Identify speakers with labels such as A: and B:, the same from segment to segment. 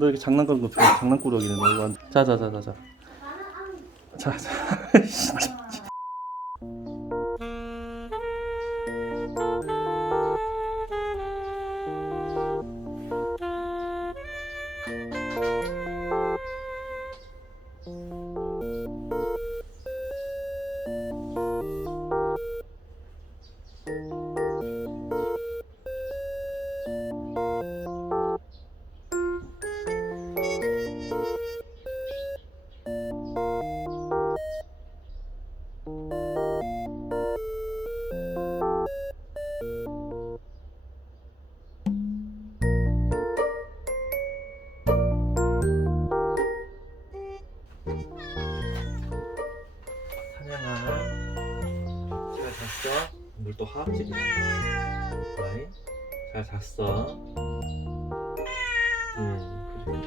A: 너 이렇게 장난감 같은 거 장난꾸러기는 너 이거 안- 자, 자, 자, 자, 자. 자, 자. 진짜. 또 하악질이야 아이 잘 잤어? 응 그래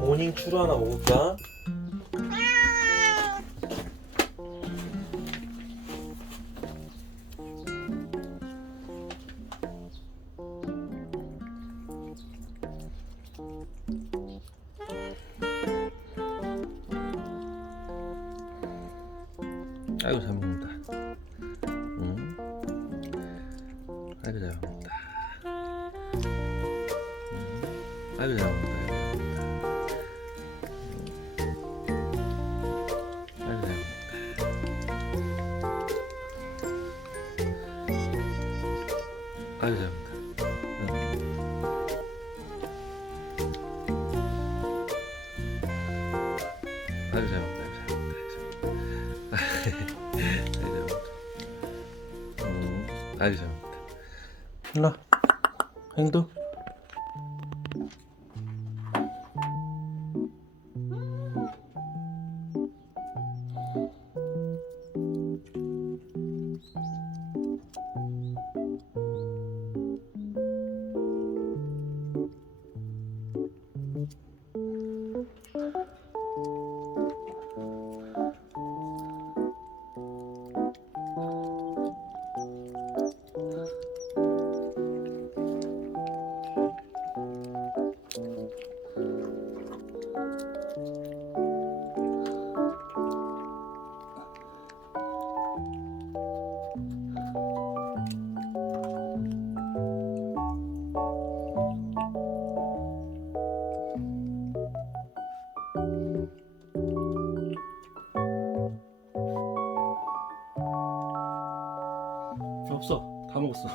A: 모닝 추루 하나 먹을까? 아이고 잘 먹는다. 응. 아이고 잘 먹는다. 응. 아이고 잘 먹는다. tuh. 다 먹었어.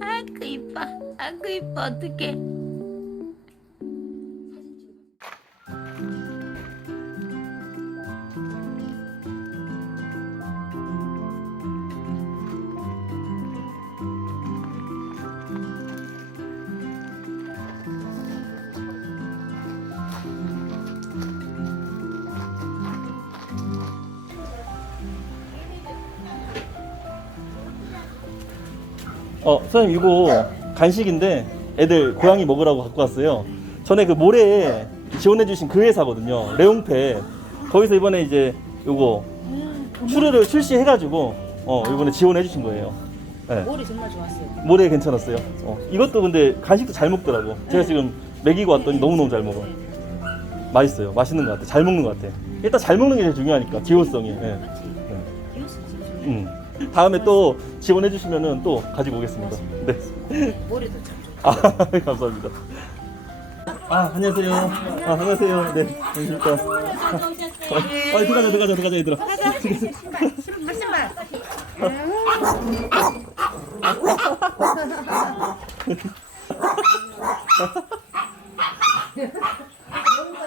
B: 아그 이뻐. 아그 이뻐. 어떡해
A: 어, 선생님 이거 간식인데 애들 고양이 먹으라고 갖고 왔어요. 전에 그 모래에 지원해주신 그 회사거든요. 레옹페. 거기서 이번에 이제 요거 추르를 출시해가지고 어 이번에 지원해주신 거예요. 네.
C: 머리 정말 좋았어요.
A: 모래 괜찮았어요. 어, 이것도 근데 간식도 잘 먹더라고. 제가 지금 먹이고 왔더니 너무너무 잘 먹어. 맛있어요. 맛있는 것 같아. 잘 먹는 것 같아. 일단 잘 먹는 게 제일 중요하니까 기호성이. 예.
C: 맞지?
A: 네.
C: 귀여웠어 진짜.
A: 음. 다음에 또 지원해 주시면은 또 가지고 오겠습니다. 네.
C: 머리도 참 좋아.
A: 아, 감사합니다. 아, 안녕하세요. 아, 안녕하세요. 네, 안녕하십니까. 아, 아, 들어가자, 들어가자, 들어가자, 얘들아.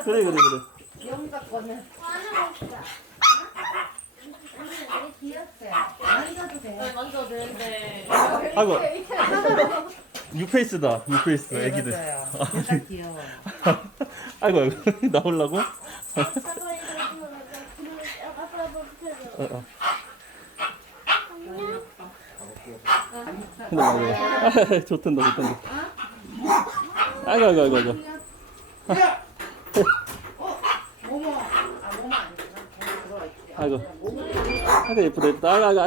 A: 그래, 그래, 그래. 아이고. 뉴페이스다, 뉴페이스, 애기들.
C: 진짜 귀여워.
A: 아이고, 아이고, 나오려고? 어, 어. 근데 말이야. 좋단다, 좋단다. 아이고 아이고 아이고 아이고.
C: 아 모모 아니구나 들어와 있지
A: 아이고. 아이고 예쁘다 예쁘다. 아야 아야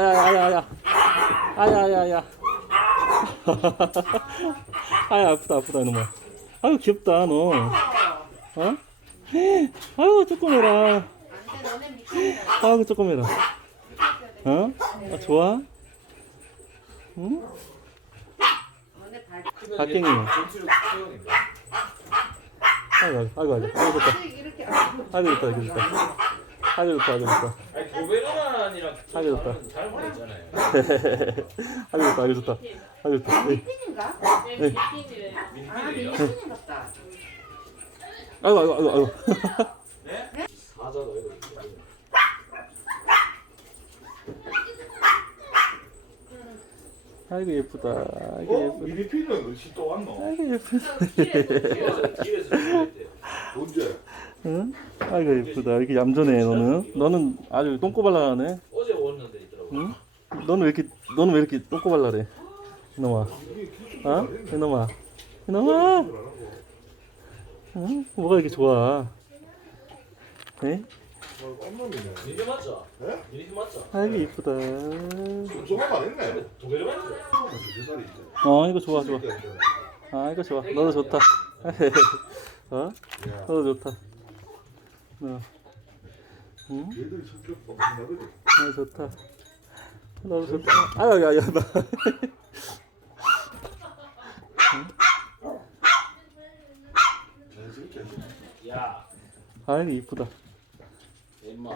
A: 아야. 아야 아프다 아프다 이놈아. 아유 귀엽다 너. 어? 아유
C: 미친이다
A: 아유 조그매라. 어? 아, 좋아? 응? 박갱이. 아이고 아이고 아이고 아이고 좋다. 아이고 좋다 아이고 좋다. 아이고 좋다 아이고 좋다.
D: 아니 도베르만이랑
A: 아이고 좋다.
D: 잘 모르잖아요.
A: 아이고 좋다 아이고 좋다. 아이고 좋다. 네.
C: 미친인가?
A: 네.
C: 아 미친인 같다
A: 아이고 아이고 아이고 아이고.
D: 사자가 이거.
A: 아이고 예쁘다. 아이고
E: 어?
A: 예쁘다.
E: 미니피는 어디 또 왔노?
A: 아이고 예쁘다.
D: 집에서 집에서 그랬대요.
E: 언제?
A: 응? 아이고 예쁘다. 이렇게 얌전해 너는. 너는 아주 똥꼬발랄하네.
D: 어제 왔는데 있더라고.
A: 응? 너는 왜 이렇게 너는 왜 이렇게 똥꼬발랄해? 이놈아. 어? 이놈아. 이놈아. 응? 뭐가 이렇게 좋아? 네?
E: 어, 깜놈이네.
D: 니네 맞죠?
E: 네?
D: 니네 맞죠?
A: 아이고.
E: 조금만 안 했네. 두세 살이 있어.
A: 어 이거 좋아 좋아. 아 이거 좋아. 너도 좋다. 어? 너도 좋다. 어. 응?
E: 얘들이 성격 뻔뻔하거든.
A: 아 좋다. 너도 좋다. 아유 야야 나.
D: 야,
A: 아이고 이쁘다.
D: 임마.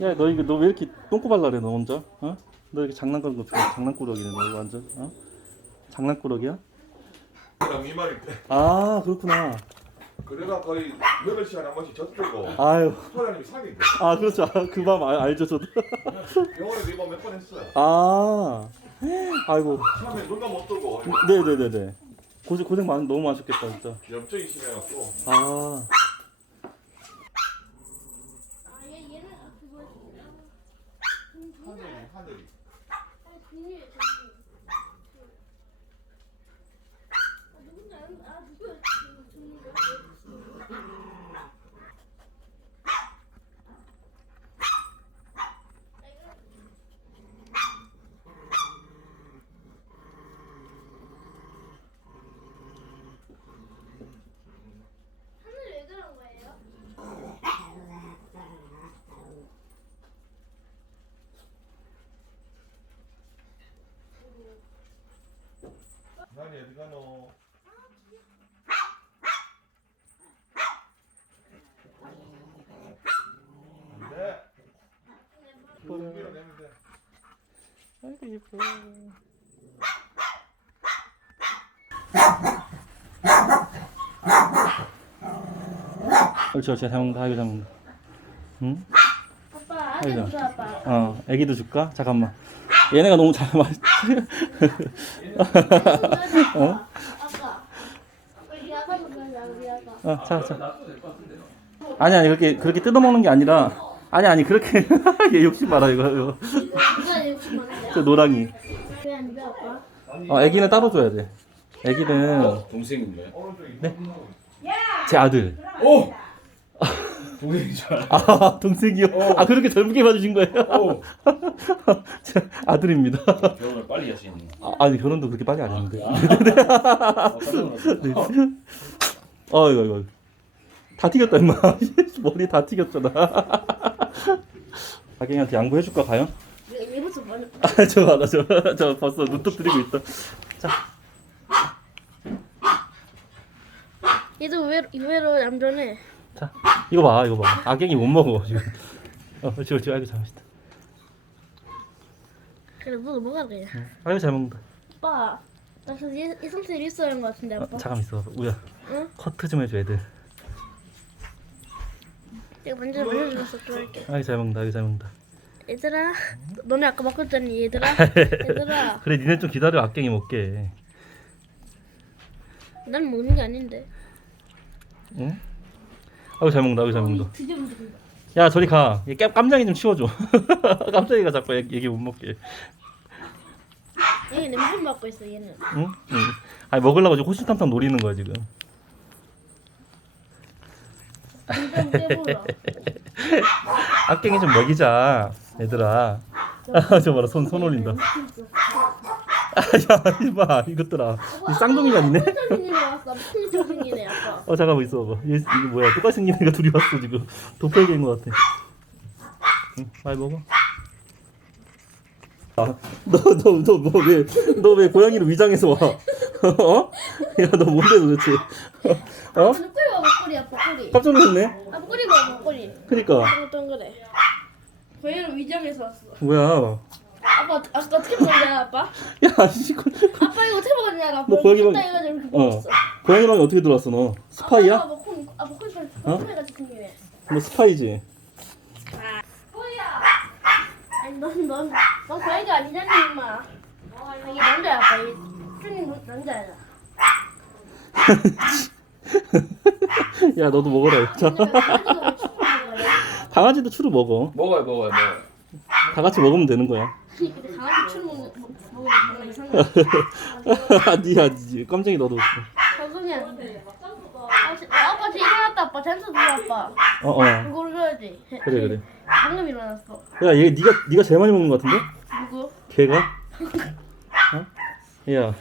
A: 야 너 이거 너 왜 이렇게 똥꼬발랄해 너 혼자? 어? 너 이렇게 장난감 같은 거 장난꾸러기네 너 이거 완전. 어? 장난꾸러기야?
E: 그럼 이 말인데.
A: 아 그렇구나.
E: 그래가 거의 여덟 시간 한 번씩 젖주고
A: 아유.
E: 사장님이 살인데.
A: 아 그렇죠. 그 밤 알죠 저도.
E: 병원에서 이번 몇번 했어요.
A: 아. 아이고.
E: 처음에 눈도 못 뜨고
A: 네네네네. 고생 고생 많 너무 많으셨겠다 진짜.
E: 염증이 심해갖고
A: 아.
E: 하늘이 하늘이.
F: 하늘 왜 그런 거예요?
E: 난이 어디 가노? 안돼. 밀어내면 돼.
A: 아이고 예뻐. 옳지 옳지 잘 먹는다 아이고 잘 먹는다 응?
F: 아빠
A: 아이고.
F: 아들 줘 아빠
A: 어 애기도 줄까? 잠깐만 얘네가 너무 잘 맛. 어?
F: 아빠 우리 아빠도 그러자 우리 아빠
A: 어, 자, 자. 아니 아니 그렇게 그렇게 뜯어 먹는 게 아니라 아니 아니 그렇게 얘 욕심 많아 이거 이거 저 노랑이
F: 돼, 아빠?
A: 어 애기는 따로 줘야 돼 애기는
D: 동생인가요?
E: 오른쪽이
A: 제 아들
D: 오! 동생인 줄 알아.
A: 아 동생이요 아 그렇게 젊게 봐주신 거예요
D: 오!
A: 제 아들입니다
D: 결혼을 빨리 하시는.
A: 아, 아니 결혼도 그렇게 빨리 안 했는데
D: 아, 깜짝 놀랐어.
A: 어 이거 이거 다 튀겼다 임마 머리 다 튀겼잖아 자기한테 양보해줄까
F: 먼저
A: 아, 저 봐라, 저, 저 벌써 눈독 들이고 있다. 자,
F: 얘도 의외로, 의외로 얌전해
A: 자, 이거 봐, 이거 봐. 악갱이 못 먹어 지금. 어, 저, 저, 아이고 잘 맛있다.
F: 그래 너도 먹어라 그냥
A: 아이고 잘 먹는다.
F: 아빠 나 그래서 이, 이 상태로 있어야 하는 것 같은데
A: 어,
F: 아빠
A: 잠깐 있어, 우야.
F: 응?
A: 커트 좀 해줘, 애들.
F: 내가 먼저 보여줘서 그럴게
A: 아이고 잘 먹는다, 아이고 잘 먹는다.
F: 얘들아 너네 아까 먹었더니 얘들아 얘들아
A: 그래, 니네 좀 기다려, 악갱이 먹게.
F: 난 먹는 게 아닌데
A: 응? 아이고 잘 먹는다, 아이고 잘 먹는다.
F: 드디어 먹는다
A: 야, 저리 가. 얘 깜, 깜장이 좀 치워줘. 깜장이가 자꾸 얘, 얘기 못 먹게.
F: 얘 냄새 맡고 있어 얘는
A: 응? 응. 아니 먹으려고 지금 호신탐탐 노리는 거야 지금.
F: 눈좀 떼보라.
A: 악갱이 좀 먹이자 얘들아 아, 저 봐라 손, 손 올린다 야 이봐 이것들아 이 쌍둥이가
F: 왔어. 아빠.
A: 어 잠깐만 있어봐 얘 이게 뭐야 똑같이 생긴 애가 둘이 왔어 지금 도플갱인 것 같아 응, 많이 먹어 아너너너너왜너 왜 고양이를 위장해서 와 어? 야 너 뭔데 도대체 어?
F: 목걸이 봐 목걸이 꼬리.
A: 깜짝 놀랐네
F: 아 목걸이 봐 목걸이.
A: 그니까
F: 동글동글해. 고양이를 위장해서 왔어.
A: 뭐야
F: 아빠 아까 어떻게 먹었냐 아빠?
A: 야 이거
F: 아빠 이거 어떻게 먹었냐 아빠?
A: 너 고양이 방-
F: 딱 해가지고 이렇게
A: 어
F: 먹었어.
A: 고양이 방에 어떻게 들어왔어 너 스파이야?
F: 아빠 목걸이 아 목걸이
A: 어?
F: 목걸이 같이 생기네.
A: 너 스파이지?
F: 아니 넌넌넌 고양이가 아니잖니 임마. 이게 남자야 아빠. 이 쭈님 남자야.
A: 야 너도 먹어라 자? 강아지도 추루 먹어
D: 먹어요 먹어요 먹어요.
A: 다 같이 먹으면 되는 거야
F: 근데 강아지 추워 먹는 먹으면 정말 이상해.
A: 아니야 아니지 깜짝이 너도
F: 적응이 안 돼. 아, 지- 아, 아빠 쟤 일어났다 아빠 잔소 들어 아빠.
A: 어 어
F: 이거 올려야지.
A: 그래 그래
F: 방금 일어났어.
A: 야 얘 네가 네가 제일 많이 먹는 것 같은데?
F: 누구?
A: 걔가? 어? 야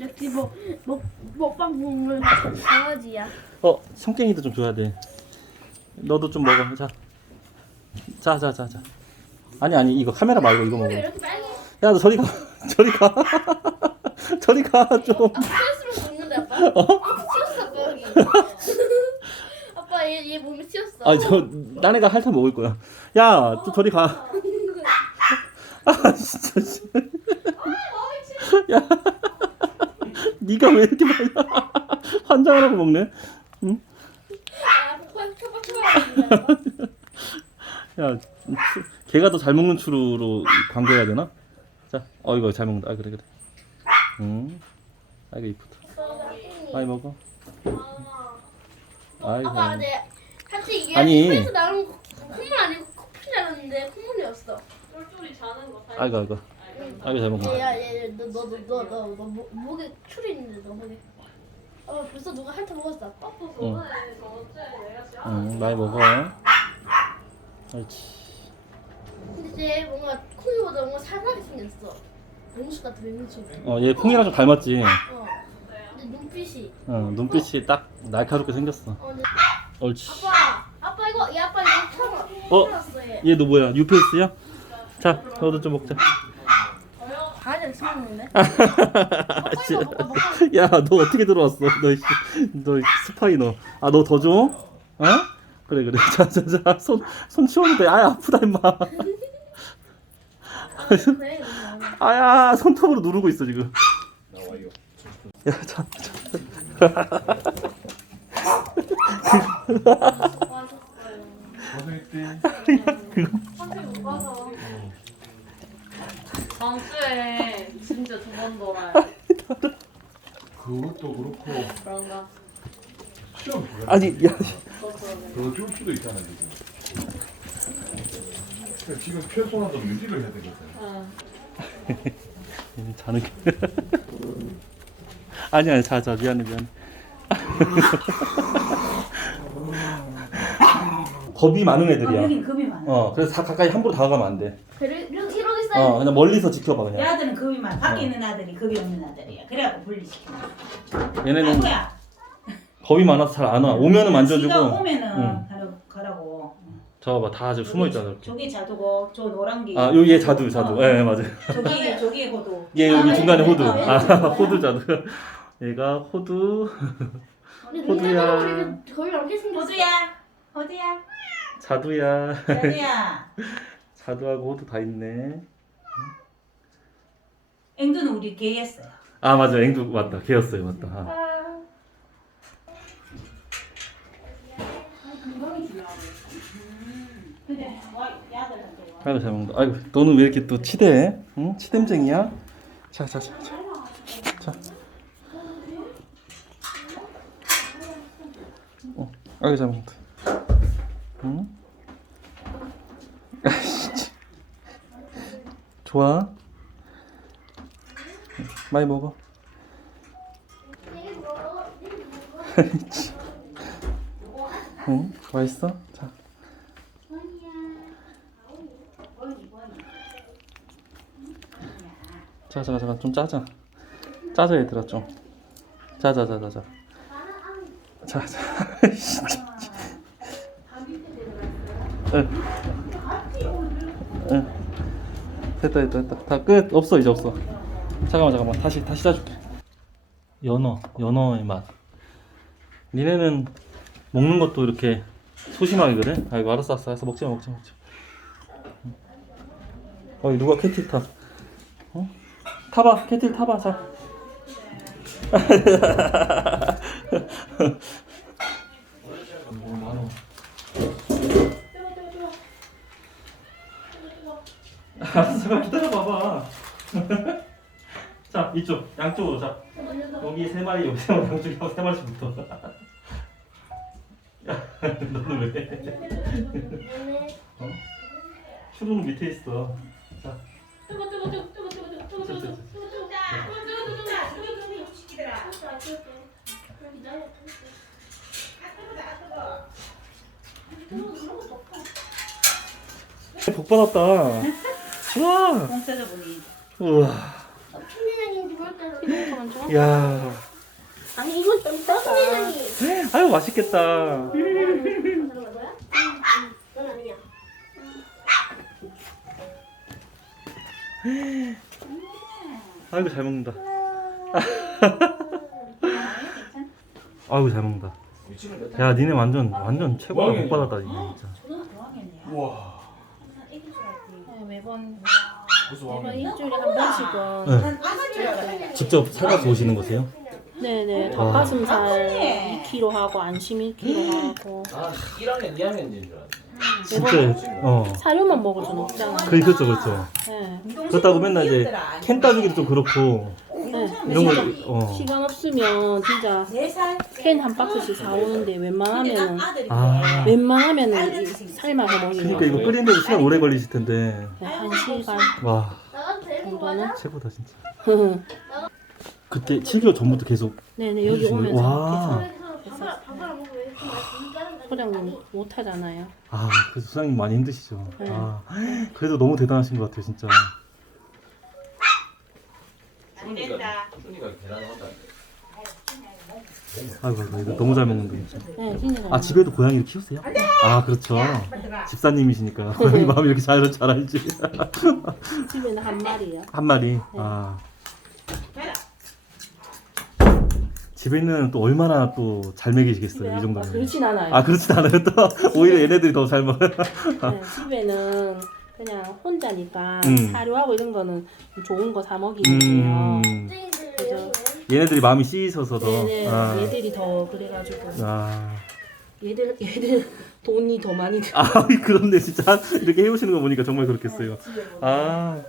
F: 역시 뭐, 뭐 먹방 먹는 강아지야.
A: 어, 성깽이도 좀 줘야 돼. 너도 좀 먹어. 자. 자, 자, 자, 자. 아니, 아니, 이거 카메라 말고 이거 먹어.
F: 왜
A: 야,
F: 이렇게?
A: 너 저리 가. 저리 가. 저리 가, 좀.
F: 아빠 스트레스 먹는데 아빠? 아, 튀었어 아빠 여기. 아빠 얘, 얘 몸이 튀었어.
A: 아, 저, 딴 애가 핥아 먹을 거야. 야, 또 저리 가. 아, 진짜. 씨. 야. 니가 왜 이렇게 많이 환장하라고 먹네?
F: 아, 초밥 초밥.
A: 야, 추- 걔가 더 잘 먹는 추루로 광고해야 되나? 자, 어 이거 잘 먹는다. 아 그래 그래. 음, 아 이거 이쁘다. 많이 먹어. 아이고.
F: 아빠 내 사실 이게
A: 아니.
F: 코에서 거- 콧물 아니고 코피 나는데 콧물이었어.
A: 아이고 아이고. 아이고 잘 먹는다.
F: 야야야너너너너너 목에 추리 있는데 너 목에. 어 벌써 누가 핥아 먹었어?
A: 응. 응, 많이 먹어. 옳지.
F: 근데 쟤 뭔가 콩이보다 뭔가 살살하게 생겼어. 맹수 같아 맹수.
A: 어, 얘 콩이랑 좀 닮았지.
F: 어. 근데 눈빛이.
A: 응, 눈빛이 딱 날카롭게 생겼어.
F: 어 근데
A: 옳지.
F: 아빠 아빠 이거 얘 아빠 이거 처음
A: 어?
F: 얘
A: 너 뭐야? 뉴페이스야? 자, 너도 좀 먹자. 씨. 야, 너 어떻게 들어왔어? 너, 씨, 너 스파이 너. 아, 너 더 줘? 어? 그래, 그래. 자, 자, 자. 손, 손 치웠는데. 아, 아프다, 임마.
F: 그래.
A: 아야, 손톱으로 누르고 있어, 지금.
D: 나와요.
A: 야, 자, 자.
E: 고생했대.
C: 다음 주에 진짜 두 번 돌아요.
E: 그것도 그렇고
C: 그런가?
E: 시험 기간
A: 아니, 야.
E: 더줄 수도 있잖아 지금. 그러니까 지금 최소한도 유지를 해야 되거든.
C: 응.
A: 자는 게. 아니, 아니, 자, 자, 미안해, 미안해. 겁이 많은 애들이야.
G: 겁이 많아.
A: 어, 그래서 다 가까이 함부로 다가가면 안 돼.
F: 그래 있어야
A: 어, 그냥 멀리서 지켜봐, 그냥.
G: 야들은 겁이 많아. 밖에
A: 어.
G: 있는 아들이 겁이 없는 아들이야. 그래갖고 분리시키는 거야.
A: 얘네는
G: 아이고야.
A: 겁이 많아서 잘 안 와. 오면은 만져주고.
G: 지가 오면은
A: 응.
G: 가라, 가라고.
A: 저 봐, 다 지금 숨어 있잖아, 이렇게.
G: 저기 자두고 저 노란 게.
A: 아, 요얘 자두, 자두.
G: 어.
A: 예, 네, 맞아요.
G: 저기 저기 호두.
A: 얘 여기
F: 아,
A: 중간에
F: 예,
A: 호두.
F: 예,
A: 아,
F: 예.
A: 호두 자두. 얘가 호두, 호두야.
F: 거의 이렇게 생겼어.
G: 호두야. 호두야.
A: 자두야.
G: 자두야.
A: 자두하고 호두 다 있네.
G: 앵두는 우리 개였어요.
A: 아, 맞아. 앵두 맞다. 걔였어요, 맞다. 아.
G: 그래. 와.
A: 아이고 잘 먹는다. 아이고 너는 왜 이렇게 또 치대? 응? 치댐쟁이야? 자, 자, 자, 자. 자. 어, 아이고 잘 먹는다. 응? 좋아. 응, 많이 먹어. 응? 맛있어? 자. 자, 자, 자, 좀 짜자. 짜자 얘들아 좀. 짜자, 짜자, 자. 자, 자. 진짜. 응. 응. 됐다, 됐다, 됐다. 다 끝. 없어 이제 없어. 잠깐만, 잠깐만. 다시, 다시 짜줄게. 연어, 연어의 맛. 니네는 먹는 것도 이렇게 소심하게 그래? 아이고 알았어 알았어 알았어 먹지 마 먹지 마 먹지 마 어이 누가 캐틀 타? 어? 타봐 캐틀 타봐 자 알았어 잠깐 기다려봐봐 자 이쪽 양쪽으로 자. 여기 세 마리 여기 세 마리 양쪽에 세 마리씩 붙어. 야 너는 왜? 어? 추루는 밑에 있어. 자.
F: 뜨거 뜨거 뜨거 뜨거 뜨거 뜨거 뜨거 뜨거 뜨거 뜨거
A: 복 받았다. 우와.
G: 공짜로 보니.
A: 우와.
F: 춘리장인지 모르겠어
A: 야.
F: 아니 이건 좀 따뜻해.
A: 아유 맛있겠다. 아이고 잘 먹는다. 아이고 잘 먹는다. 야 니네 완전 완전 최고다 못 받았다 진짜.
D: 와. 어,
B: 매번
D: 왕이?
B: 일주일에 한 번씩은
A: 네. 직접 살아서 오시는 거세요?
B: 네네
A: 와.
B: 닭가슴살 2kg 하고 안심 1kg 하고
D: 아 1학년 2학년인 줄 알았네.
A: 진짜 어
B: 사료만 먹을 순 없잖아요.
A: 그 그렇죠 그렇죠
B: 네.
A: 그렇다고 맨날 이제 캔 따주기도 좀 그렇고
B: 네.
A: 이런 걸
B: 시간,
A: 어.
B: 시간 없으면 진짜 캔 한 박스씩 사오는데 웬만하면은
A: 아
B: 웬만하면은 이 삶아서 먹는
A: 그러니까
B: 거.
A: 이거 끓이는데 시간 오래 걸리실 텐데
B: 네, 한 시간
A: 와
F: 나가도 되는 거
B: 정도는.
F: 맞아?
A: 최고다 진짜 그때 7개월 전부터 계속
B: 네네 여기
A: 해주시는 거예요?
B: 오면서
A: 와.
B: 계속
F: 밥을 왜 이렇게 맛있는
B: 못 하잖아요.
A: 아 그래서 수장님 많이 힘드시죠
B: 네.
A: 아 그래도 너무 대단하신 것 같아요 진짜
D: 춘이가 춘이가 계란 한다.
A: 아이고 아이고 이거 너무 잘 먹는다 진짜.
B: 네, 진짜.
A: 아 집에도 고양이를 키우세요? 아 그렇죠. 집사님이시니까 고양이 마음 이렇게 잘, 잘 알지.
B: 집에는 한 마리예요.
A: 한 마리? 아. 집에 있는 또 얼마나 또 잘 먹이시겠어요 이 정도면.
B: 그렇진 않아요.
A: 아 그렇진 않아요? 또 오히려 얘네들이 더 잘 먹어요?
B: 네, 집에는 그냥 혼자니까
A: 음.
B: 사료하고 이런 거는 좋은 거 사 먹이는데요.
A: 음 얘네들이 마음이 씻어서 더
B: 네네
A: 아,
B: 얘들이 더 그래가지고.
A: 아,
B: 얘들 얘들 돈이 더 많이 들.
A: 아 그런데 진짜. 이렇게 해오시는 거 보니까 정말 그렇겠어요. 아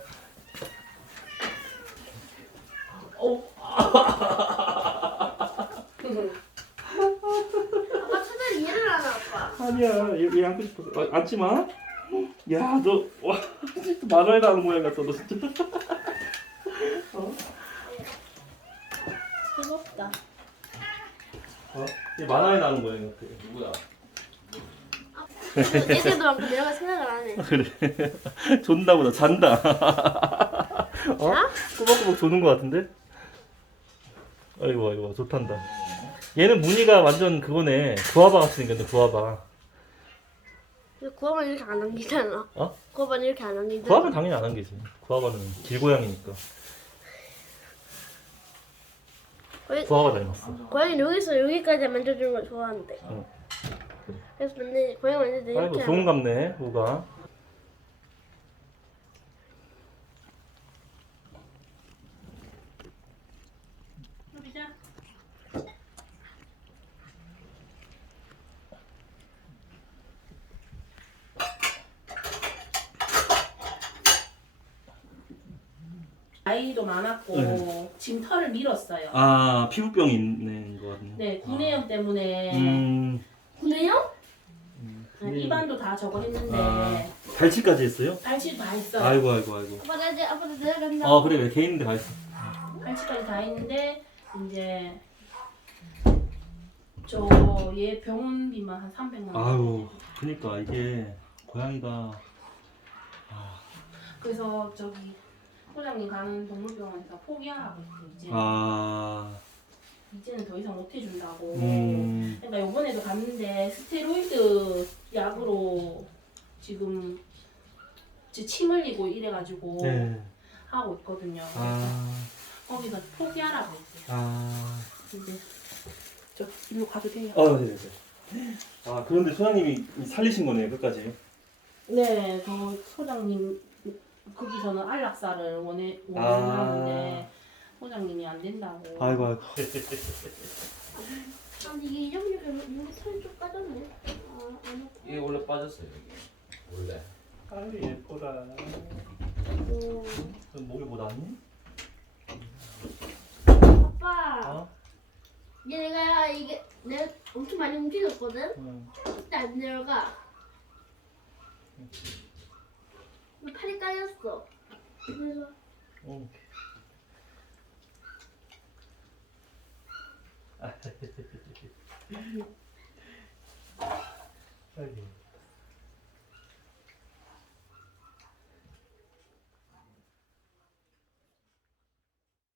F: 아빠 차라리 안 해, 아빠.
A: 아니야 얘, 얘 안고 싶어서. 아, 앉지 마. 야 너와. 만화에 나오는 모양 같다 너 진짜.
B: 뜨겁다.
A: 어? 얘 만화에 나오는 모양 같아.
D: 누구야?
F: 얘들도 않고 내가 생각을 안 해
A: 그래. 존나 보다 잔다. 어? 꾸벅꾸벅 조는 것 같은데? 아이고 아이고 좋단다. 얘는 무늬가 완전 그거네. 구아바 같이 생겼네 구아바.
F: 구워만 이렇게 안 남기잖아
A: 어?
F: 구워만 이렇게 안 남기잖아
A: 구아바는 당연히 안 한 게지. 구아바는 길고양이니까.
F: 왜?
A: 구아바 닮았어.
F: 고양이 여기서 여기까지 만져주는 걸 좋아하는데
A: 응.
F: 그래서 맨날 고양이 만질 때
A: 아이고
F: 이렇게
A: 좋은 갑네 후가.
B: 아이도 많았고
A: 네.
B: 지금 털을 밀었어요.
A: 아 피부병이 있는 것 같네.
B: 네 구내염 때문에
A: 음.
F: 구내요?
B: 아, 입안도 다 저거 했는데
A: 아. 발치까지 했어요?
B: 발치도 다 했어요.
A: 아이고 아이고 아이고.
F: 아빠 나 이제 나 내려간다
A: 아 그래 개인인데 다 했어.
B: 발치까지 다 했는데 이제 저 얘 병원비만 한 300만 원.
A: 아유, 그니까 이게 고양이가
B: 그래서 저기 소장님 가는 동물병원에서 포기하라고. 이제
A: 아,
B: 이제는 더 이상 못 해준다고.
A: 음,
B: 그러니까 이번에도 갔는데 스테로이드 약으로 지금 이제 침 흘리고 이래가지고
A: 네,
B: 하고 있거든요.
A: 아,
B: 거기서 포기하라고 했어요.
A: 아,
B: 근데 저 일로 가도 돼요?
A: 어, 네, 네. 아, 그런데 소장님이 살리신 거네요, 끝까지.
B: 네, 저 소장님 거기서는 안락사를 원해
A: 아.
B: 원하는데 소장님이 안 된다고.
A: 아이고, 아이고.
F: 아니 이게 이정도면 여기 털이 좀 빠졌네. 아, 안
D: 이게 원래 빠졌어요 여기. 원래.
A: 아유, 예뻐라.
F: 아프고.
A: 목이 못 왔니?
F: 아빠,
A: 어?
F: 이제 내가 이게 내가 엄청 많이 움직였거든.
A: 응.
F: 근데 안 내려가. 팔이 까였어. 그래서
A: 아,